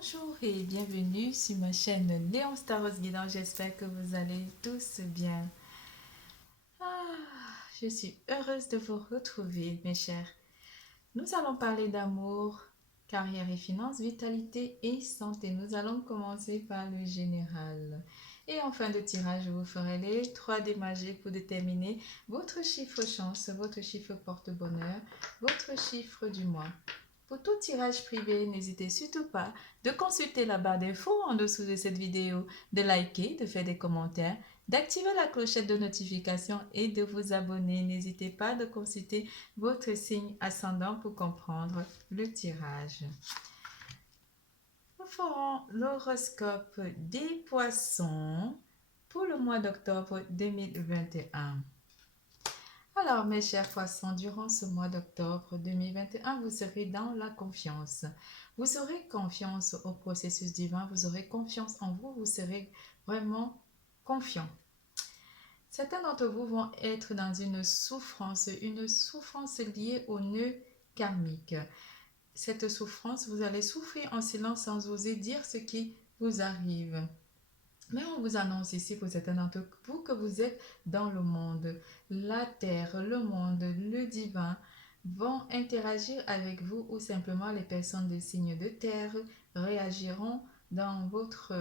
Bonjour et bienvenue sur ma chaîne Léon Staros Guidant. J'espère que vous allez tous bien. Ah, je suis heureuse de vous retrouver, mes chers. Nous allons parler d'amour, carrière et finances, vitalité et santé. Nous allons commencer par le général. Et en fin de tirage, je vous ferai les 3D magiques pour déterminer votre chiffre chance, votre chiffre porte-bonheur, votre chiffre du mois. Pour tout tirage privé, n'hésitez surtout pas de consulter la barre d'infos en dessous de cette vidéo, de liker, de faire des commentaires, d'activer la clochette de notification et de vous abonner. N'hésitez pas de consulter votre signe ascendant pour comprendre le tirage. Nous ferons l'horoscope des poissons pour le mois d'octobre 2021. Alors, mes chers poissons, durant ce mois d'octobre 2021, vous serez dans la confiance. Vous aurez confiance au processus divin, vous aurez confiance en vous, vous serez vraiment confiant. Certains d'entre vous vont être dans une souffrance liée au nœud karmique. Cette souffrance, vous allez souffrir en silence sans oser dire ce qui vous arrive. Mais on vous annonce ici pour certains d'entre vous que vous êtes dans le monde. La terre, le monde, le divin vont interagir avec vous ou simplement les personnes de signe de terre réagiront dans votre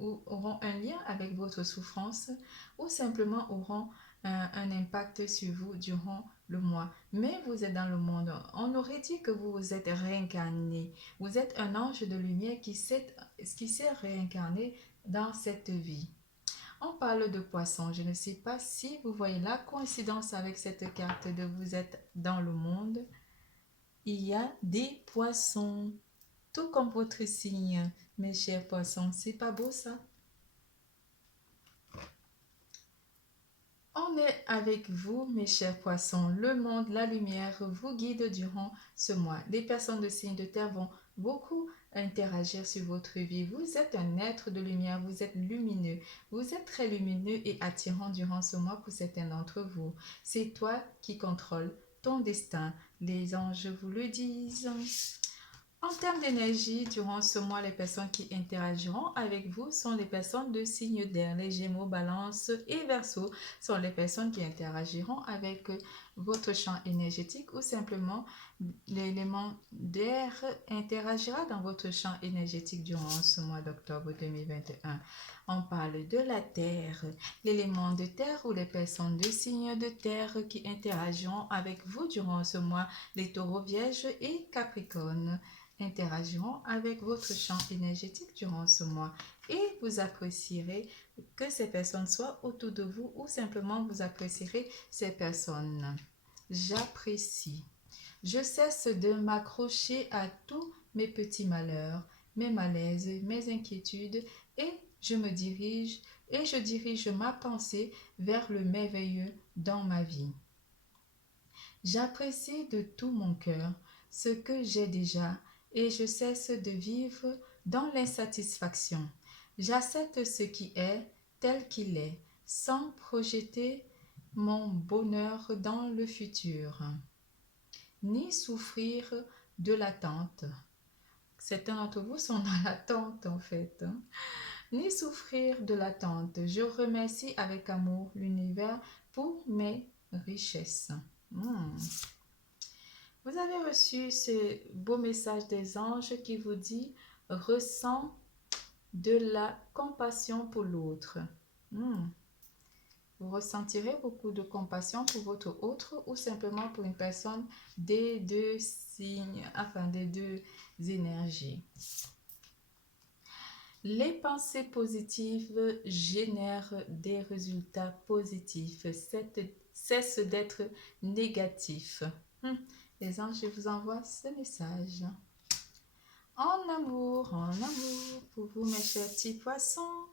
ou auront un lien avec votre souffrance ou simplement auront un impact sur vous durant le mois. Mais vous êtes dans le monde. On aurait dit que vous êtes réincarné. Vous êtes un ange de lumière qui s'est réincarné dans cette vie. On parle de poisson. Je ne sais pas si vous voyez la coïncidence avec cette carte de vous êtes dans le monde. Il y a des poissons, tout comme votre signe, mes chers poissons. C'est pas beau ça? On est avec vous, mes chers poissons. Le monde, la lumière vous guide durant ce mois. Les personnes de signe de terre vont beaucoup interagir sur votre vie. Vous êtes un être de lumière, vous êtes lumineux. Vous êtes très lumineux et attirant durant ce mois pour certains d'entre vous. C'est toi qui contrôles ton destin. Les anges vous le disent. En termes d'énergie, durant ce mois, les personnes qui interagiront avec vous sont les personnes de signe d'air. Les Gémeaux, Balance et Verseau sont les personnes qui interagiront avec votre champ énergétique ou simplement l'élément d'air interagira dans votre champ énergétique durant ce mois d'octobre 2021. On parle de la terre, l'élément de terre ou les personnes de signe de terre qui interagiront avec vous durant ce mois, les taureaux, vierges et capricornes interagiront avec votre champ énergétique durant ce mois et vous apprécierez que ces personnes soient autour de vous ou simplement vous apprécierez ces personnes. J'apprécie. Je cesse de m'accrocher à tous mes petits malheurs, mes malaises, mes inquiétudes et je dirige ma pensée vers le merveilleux dans ma vie. J'apprécie de tout mon cœur ce que j'ai déjà et je cesse de vivre dans l'insatisfaction. J'accepte ce qui est tel qu'il est, sans projeter mon bonheur dans le futur, ni souffrir de l'attente. Certains d'entre vous sont dans l'attente en fait, ni souffrir de l'attente. Je remercie avec amour l'univers pour mes richesses. Vous avez reçu ce beau message des anges qui vous dit « Ressens de la compassion pour l'autre ». Vous ressentirez beaucoup de compassion pour votre autre ou simplement pour une personne des deux signes, des deux énergies. Les pensées positives génèrent des résultats positifs. Cesse d'être négatif. Les anges, je vous envoie ce message. En amour, pour vous, mes chers petits poissons.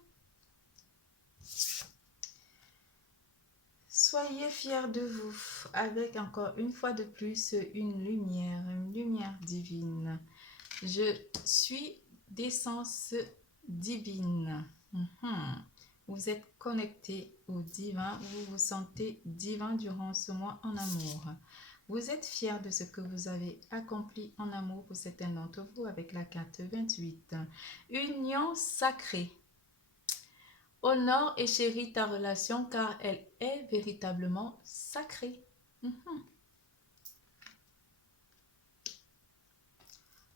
Soyez fiers de vous, avec encore une fois de plus une lumière divine. Je suis d'essence divine. Vous êtes connecté au divin, vous vous sentez divin durant ce mois en amour. Vous êtes fier de ce que vous avez accompli en amour pour certains d'entre vous avec la carte 28. Union sacrée. Honore et chéris ta relation car elle est véritablement sacrée.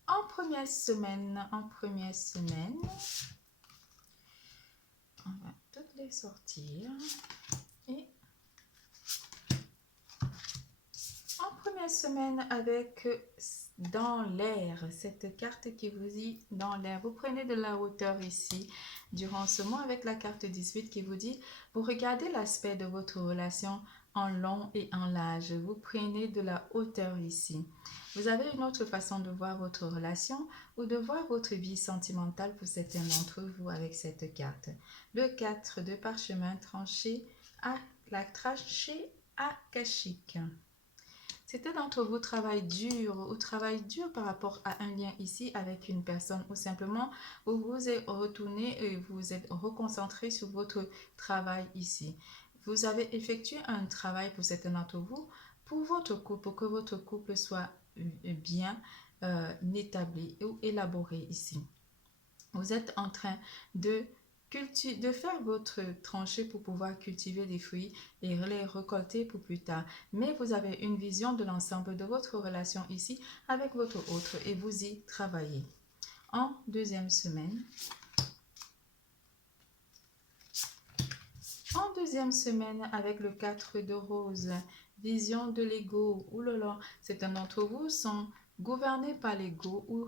En première semaine, on va toutes les sortir. Et en première semaine avec dans l'air, cette carte qui vous dit dans l'air. Vous prenez de la hauteur ici durant ce mois avec la carte 18 qui vous dit, vous regardez l'aspect de votre relation en long et en large. Vous prenez de la hauteur ici. Vous avez une autre façon de voir votre relation ou de voir votre vie sentimentale pour certains d'entre vous avec cette carte. Le 4 de parchemin tranché à la tranchée akashique. Certains d'entre vous travaillent dur par rapport à un lien ici avec une personne ou simplement vous vous êtes retourné et vous êtes reconcentré sur votre travail ici. Vous avez effectué un travail pour certains d'entre vous pour votre couple, pour que votre couple soit bien établi ou élaboré ici. Vous êtes en train de faire votre tranchée pour pouvoir cultiver des fruits et les récolter pour plus tard. Mais vous avez une vision de l'ensemble de votre relation ici avec votre autre et vous y travaillez. En deuxième semaine, avec le 4 de rose, vision de l'ego. Oulala, certains d'entre vous sont gouvernés par l'ego ou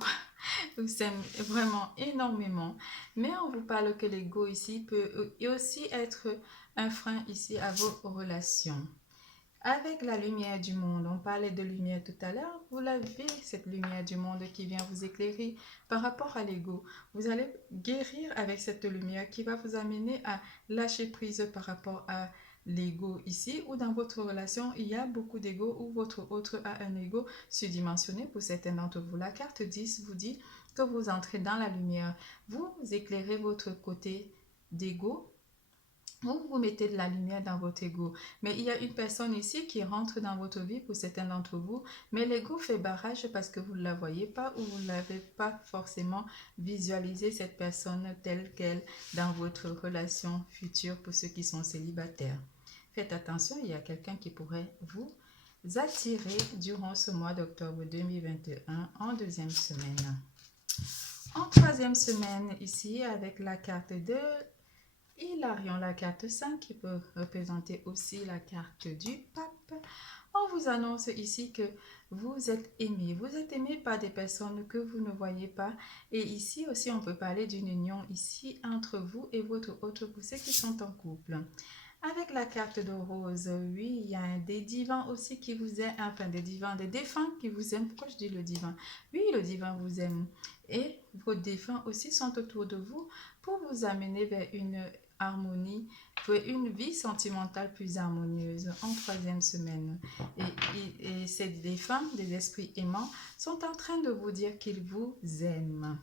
vous aimez vraiment énormément. Mais on vous parle que l'ego ici peut aussi être un frein ici à vos relations. Avec la lumière du monde, on parlait de lumière tout à l'heure, vous l'avez, cette lumière du monde qui vient vous éclairer par rapport à l'ego. Vous allez guérir avec cette lumière qui va vous amener à lâcher prise par rapport à l'ego ici ou dans votre relation, il y a beaucoup d'ego ou votre autre a un ego surdimensionné pour certains d'entre vous. La carte 10 vous dit que vous entrez dans la lumière. Vous éclairez votre côté d'ego. Vous mettez de la lumière dans votre ego. Mais il y a une personne ici qui rentre dans votre vie pour certains d'entre vous, mais l'ego fait barrage parce que vous ne la voyez pas ou vous ne l'avez pas forcément visualisé cette personne telle qu'elle dans votre relation future pour ceux qui sont célibataires. Faites attention, il y a quelqu'un qui pourrait vous attirer durant ce mois d'octobre 2021 en deuxième semaine. En troisième semaine, ici, avec la carte de Hilarion, la carte 5 qui peut représenter aussi la carte du pape. On vous annonce ici que vous êtes aimé. Vous êtes aimé par des personnes que vous ne voyez pas. Et ici aussi, on peut parler d'une union ici entre vous et votre autre pour ceux qui sont en couple. Avec la carte de rose, oui, il y a des divins aussi qui vous aiment, enfin des divins, des défunts qui vous aiment. Pourquoi je dis le divin? Oui, le divin vous aime. Et vos défunts aussi sont autour de vous pour vous amener vers une harmonie, pour une vie sentimentale plus harmonieuse en troisième semaine. Et ces défunts, des esprits aimants, sont en train de vous dire qu'ils vous aiment.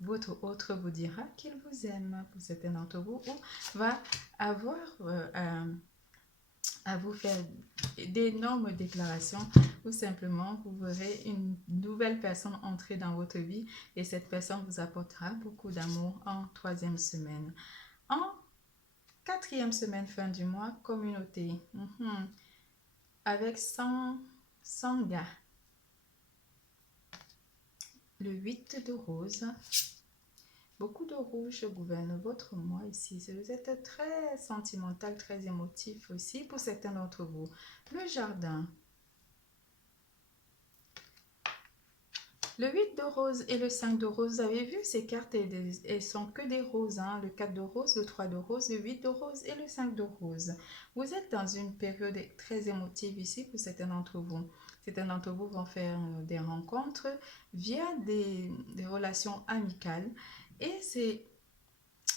Votre autre vous dira qu'il vous aime pour certains d'entre vous ou va avoir à vous faire d'énormes déclarations ou simplement vous verrez une nouvelle personne entrer dans votre vie et cette personne vous apportera beaucoup d'amour en troisième semaine. En quatrième semaine, fin du mois, communauté. Avec Sangha. Le 8 de rose. Beaucoup de rouge gouverne votre mois ici. Vous êtes très sentimental, très émotif aussi pour certains d'entre vous. Le jardin. Le 8 de rose et le 5 de rose, vous avez vu ces cartes, elles sont que des roses. Le 4 de rose, le 3 de rose, le 8 de rose et le 5 de rose. Vous êtes dans une période très émotive ici pour certains d'entre vous. Certains d'entre vous vont faire des rencontres via des relations amicales. Et ces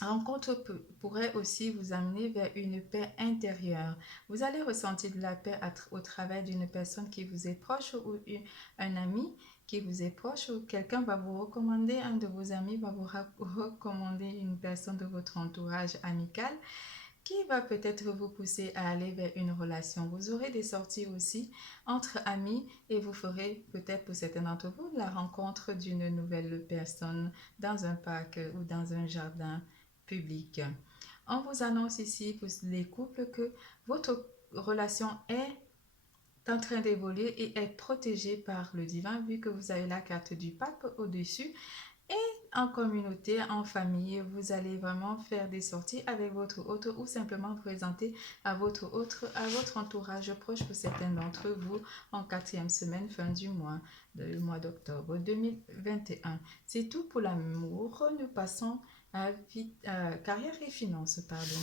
rencontres pourraient aussi vous amener vers une paix intérieure. Vous allez ressentir de la paix au travers d'une personne qui vous est proche ou un ami qui vous est proche ou quelqu'un va vous recommander, un de vos amis va vous recommander une personne de votre entourage amical. qui va peut-être vous pousser à aller vers une relation. Vous aurez des sorties aussi entre amis et vous ferez peut-être pour certains d'entre vous la rencontre d'une nouvelle personne dans un parc ou dans un jardin public. On vous annonce ici pour les couples que votre relation est en train d'évoluer et est protégée par le divin vu que vous avez la carte du pape au-dessus. Et en communauté, en famille, vous allez vraiment faire des sorties avec votre hôte ou simplement présenter à votre hôte, à votre entourage proche pour certains d'entre vous en 4e semaine, fin du mois, le mois d'octobre 2021. C'est tout pour l'amour. Nous passons à carrière et finances, pardon.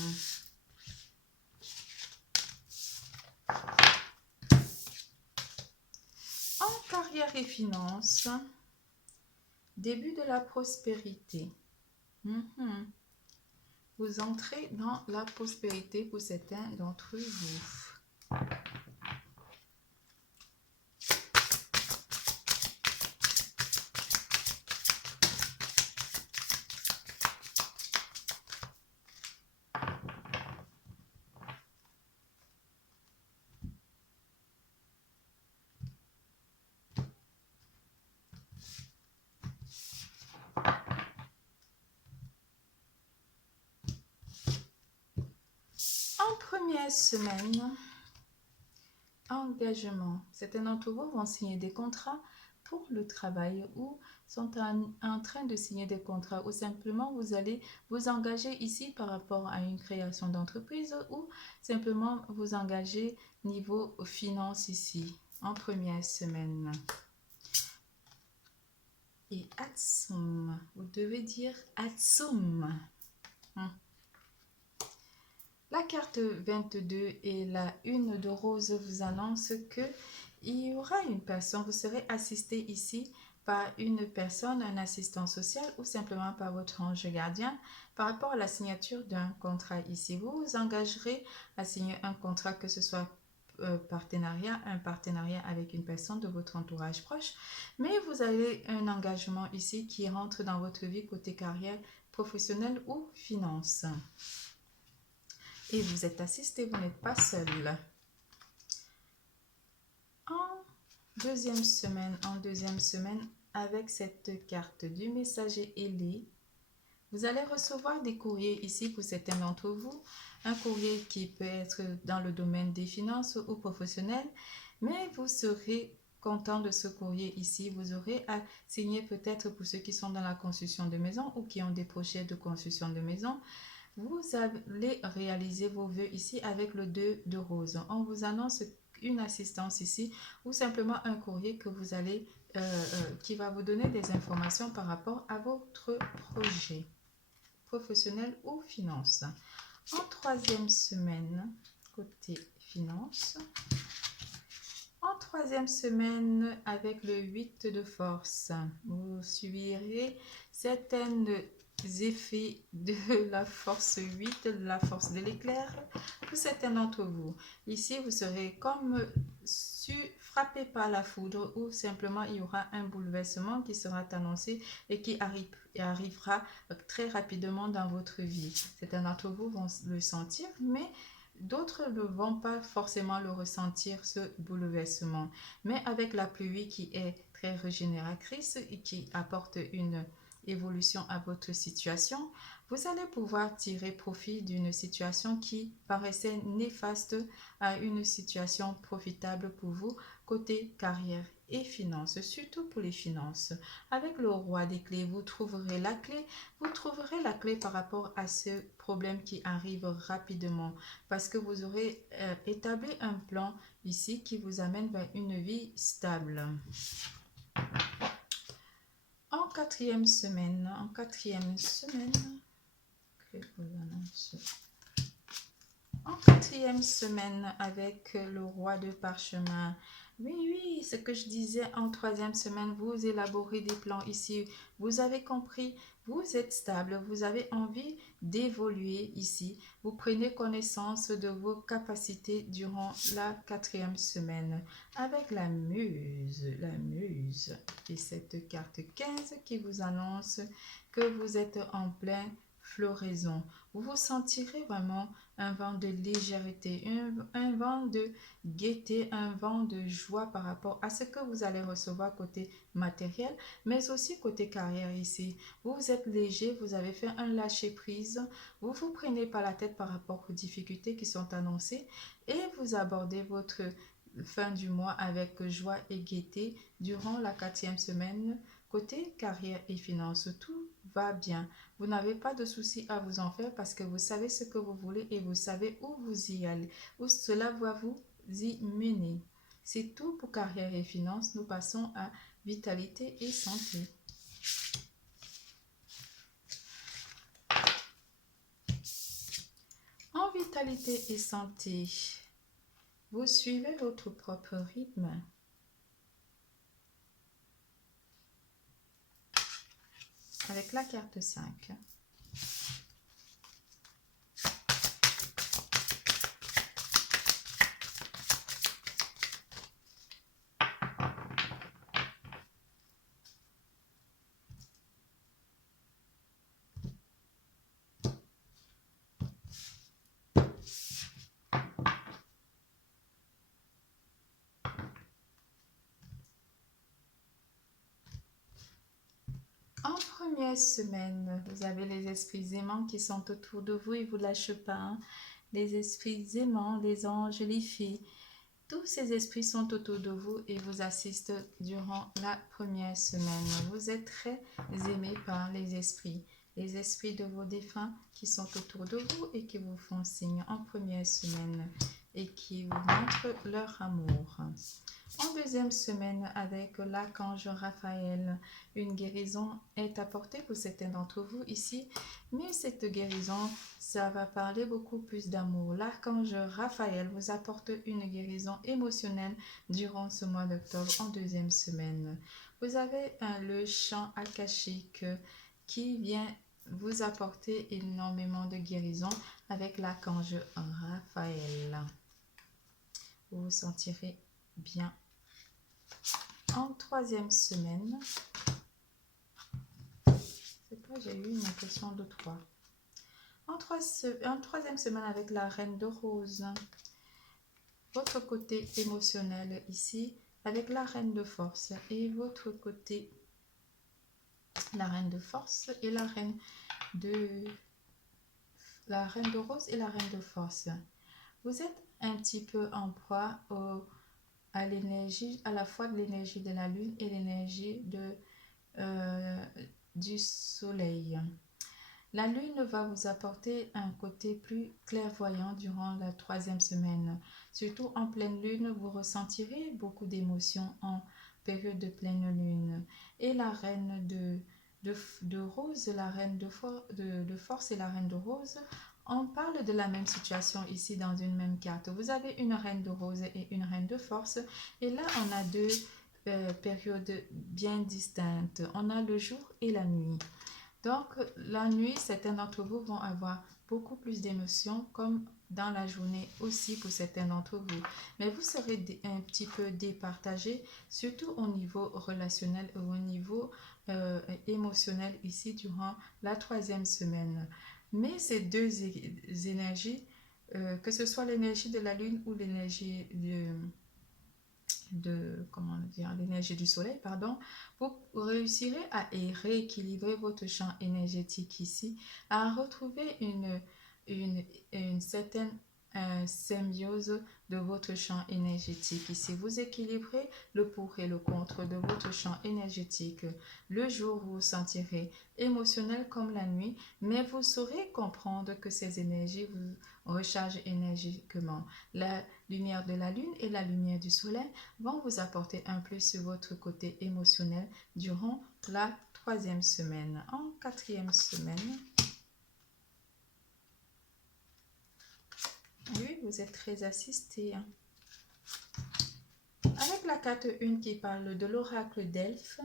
En carrière et finances, début de la prospérité. Vous entrez dans la prospérité pour certains d'entre vous. En première semaine, engagement. Certains d'entre vous vont signer des contrats pour le travail ou sont en train de signer des contrats ou simplement vous allez vous engager ici par rapport à une création d'entreprise ou simplement vous engager niveau finance ici en première semaine. Et Atsum, vous devez dire Atsum. La carte 22 et la une de rose vous annonce que il y aura une personne, vous serez assisté ici par une personne, un assistant social ou simplement par votre ange gardien par rapport à la signature d'un contrat ici. Vous vous engagerez à signer un contrat, que ce soit un partenariat avec une personne de votre entourage proche, mais vous avez un engagement ici qui rentre dans votre vie côté carrière professionnelle ou finance. Et vous êtes assisté, vous n'êtes pas seul. En deuxième semaine, avec cette carte du messager ailé, vous allez recevoir des courriers ici pour certains d'entre vous. Un courrier qui peut être dans le domaine des finances ou professionnel, mais vous serez content de ce courrier ici. Vous aurez à signer peut-être pour ceux qui sont dans la construction de maison ou qui ont des projets de construction de maison. Vous allez réaliser vos vœux ici avec le 2 de rose. On vous annonce une assistance ici ou simplement un courrier que vous allez, qui va vous donner des informations par rapport à votre projet professionnel ou finance. En troisième semaine, côté finance, en troisième semaine avec le 8 de force, vous subirez certaines effets de la force 8, de la force de l'éclair pour certains d'entre vous. Ici, vous serez comme frappé par la foudre ou simplement il y aura un bouleversement qui sera annoncé et qui arrivera très rapidement dans votre vie. Certains d'entre vous vont le sentir, mais d'autres ne vont pas forcément le ressentir, ce bouleversement. Mais avec la pluie qui est très régénératrice et qui apporte une évolution à votre situation, vous allez pouvoir tirer profit d'une situation qui paraissait néfaste à une situation profitable pour vous côté carrière et finances, surtout pour les finances. Avec le roi des clés, vous trouverez la clé par rapport à ce problème qui arrive rapidement parce que vous aurez établi un plan ici qui vous amène vers une vie stable. En quatrième semaine, avec le roi de parchemin. Oui, ce que je disais en troisième semaine, vous élaborez des plans ici. Vous avez compris, vous êtes stable, vous avez envie d'évoluer ici. Vous prenez connaissance de vos capacités durant la quatrième semaine avec la muse et cette carte 15 qui vous annonce que vous êtes en plein floraison. Vous vous sentirez vraiment un vent de légèreté, un vent de gaieté, un vent de joie par rapport à ce que vous allez recevoir côté matériel, mais aussi côté carrière ici. Vous êtes léger, vous avez fait un lâcher-prise, vous vous prenez pas la tête par rapport aux difficultés qui sont annoncées et vous abordez votre fin du mois avec joie et gaieté durant la 4e semaine. Côté carrière et finances, tout va bien. Vous n'avez pas de soucis à vous en faire parce que vous savez ce que vous voulez et vous savez où vous y allez, où cela va vous y mener. C'est tout pour carrière et finances. Nous passons à vitalité et santé. En vitalité et santé, vous suivez votre propre rythme. Avec la carte 5. En première semaine, vous avez les esprits aimants qui sont autour de vous et vous ne lâchez pas. Hein. Les esprits aimants, les anges, les filles, tous ces esprits sont autour de vous et vous assistent durant la première semaine. Vous êtes très aimés par les esprits de vos défunts qui sont autour de vous et qui vous font signe en première semaine et qui vous montrent leur amour. En deuxième semaine, avec l'archange Raphaël, une guérison est apportée pour certains d'entre vous ici, mais cette guérison, ça va parler beaucoup plus d'amour. L'archange Raphaël vous apporte une guérison émotionnelle durant ce mois d'octobre en deuxième semaine. Vous avez le chant akashique qui vient vous apporter énormément de guérison avec l'archange Raphaël. Vous vous sentirez bien. En troisième semaine, c'est pas, j'ai eu une impression de 3. En troisième semaine avec la reine de rose, votre côté émotionnel ici avec la reine de force et votre côté la reine de force et la reine de rose et la reine de force. Vous êtes un petit peu en proie à l'énergie, à la fois de l'énergie de la lune et l'énergie du soleil. La lune va vous apporter un côté plus clairvoyant durant la troisième semaine. Surtout en pleine lune, vous ressentirez beaucoup d'émotions en période de pleine lune. Et la reine de rose, la reine de force et la reine de rose, on parle de la même situation ici dans une même carte. Vous avez une reine de rose et une reine de force. Et là, on a deux périodes bien distinctes. On a le jour et la nuit. Donc, la nuit, certains d'entre vous vont avoir beaucoup plus d'émotions, comme dans la journée aussi pour certains d'entre vous. Mais vous serez un petit peu départagés, surtout au niveau relationnel ou au niveau émotionnel ici durant la troisième semaine. Mais ces deux énergies, que ce soit l'énergie de la lune ou l'énergie comment dire, l'énergie du soleil, pardon, vous réussirez à rééquilibrer votre champ énergétique ici, à retrouver une certaine symbiose de votre champ énergétique ici. Vous équilibrez le pour et le contre de votre champ énergétique. Le jour, vous vous sentirez émotionnel comme la nuit, mais vous saurez comprendre que ces énergies vous rechargent énergiquement. La lumière de la lune et la lumière du soleil vont vous apporter un plus sur votre côté émotionnel durant la troisième semaine. En quatrième semaine, oui, vous êtes très assisté. Hein. Avec la carte 1 qui parle de l'oracle d'Elphes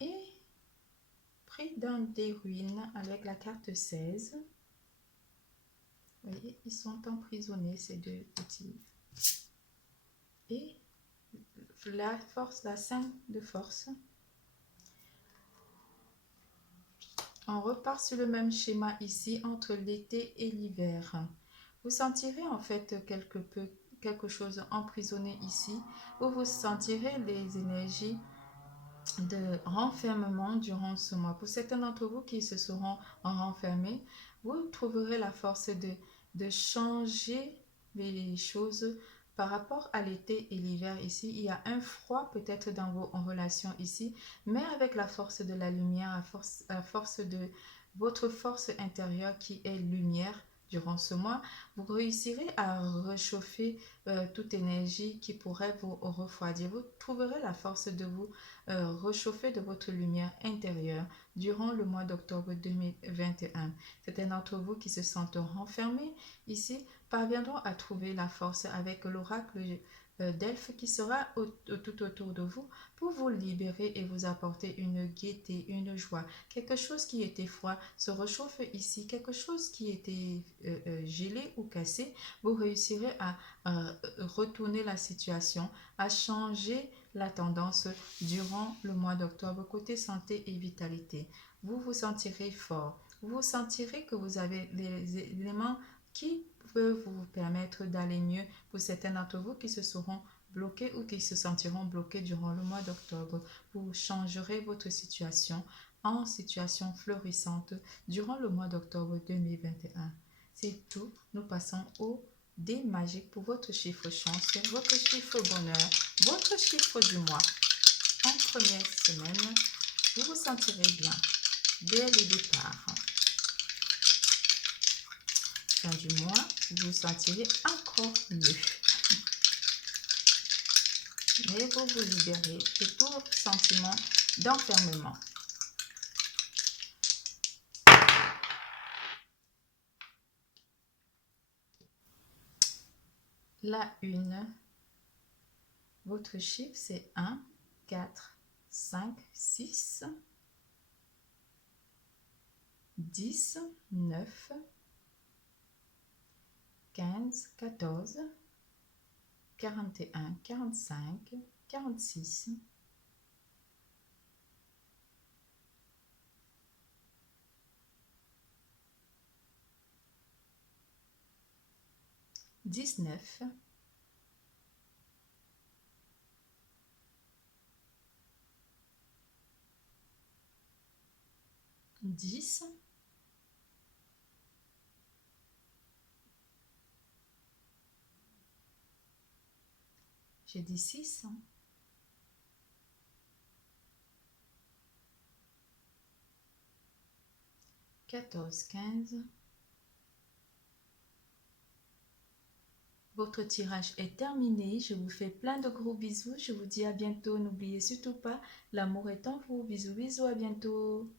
et pris dans des ruines avec la carte 16. Vous voyez, ils sont emprisonnés, ces deux petits. Et la force, la 5 de force. On repart sur le même schéma ici entre l'été et l'hiver. Vous sentirez en fait quelque chose emprisonné ici, où vous sentirez les énergies de renfermement durant ce mois. Pour certains d'entre vous qui se seront renfermés, vous trouverez la force de changer les choses par rapport à l'été et l'hiver ici. Il y a un froid peut-être dans vos relations ici, mais avec la force de la lumière, à force de votre force intérieure qui est lumière. Durant ce mois, vous réussirez à réchauffer toute énergie qui pourrait vous refroidir. Vous trouverez la force de vous réchauffer de votre lumière intérieure durant le mois d'octobre 2021. Certains d'entre vous qui se sentent renfermés ici parviendront à trouver la force avec l'oracle d'Elphes qui sera tout autour de vous pour vous libérer et vous apporter une gaieté, une joie. Quelque chose qui était froid se réchauffe ici, quelque chose qui était gelé ou cassé, vous réussirez à retourner la situation, à changer la tendance durant le mois d'octobre côté santé et vitalité. Vous vous sentirez fort. Vous sentirez que vous avez les éléments qui peuvent vous permettre d'aller mieux pour certains d'entre vous qui se seront bloqués ou qui se sentiront bloqués durant le mois d'octobre. Vous changerez votre situation en situation florissante durant le mois d'octobre 2021. C'est tout. Nous passons au dé magique pour votre chiffre chance, votre chiffre bonheur, votre chiffre du mois. En première semaine, vous vous sentirez bien dès le départ. Fin du mois, vous vous sentirez encore mieux. Mais vous vous libérez de tout sentiment d'enfermement. La une, votre chiffre c'est 1, 4, 5, 6, 10, 9, 15, 14, 41, 45, 46, 19, 10, 6, 14, 15. Votre tirage est terminé. Je vous fais plein de gros bisous. Je vous dis à bientôt. N'oubliez surtout pas, l'amour est en vous. Bisous, bisous, à bientôt.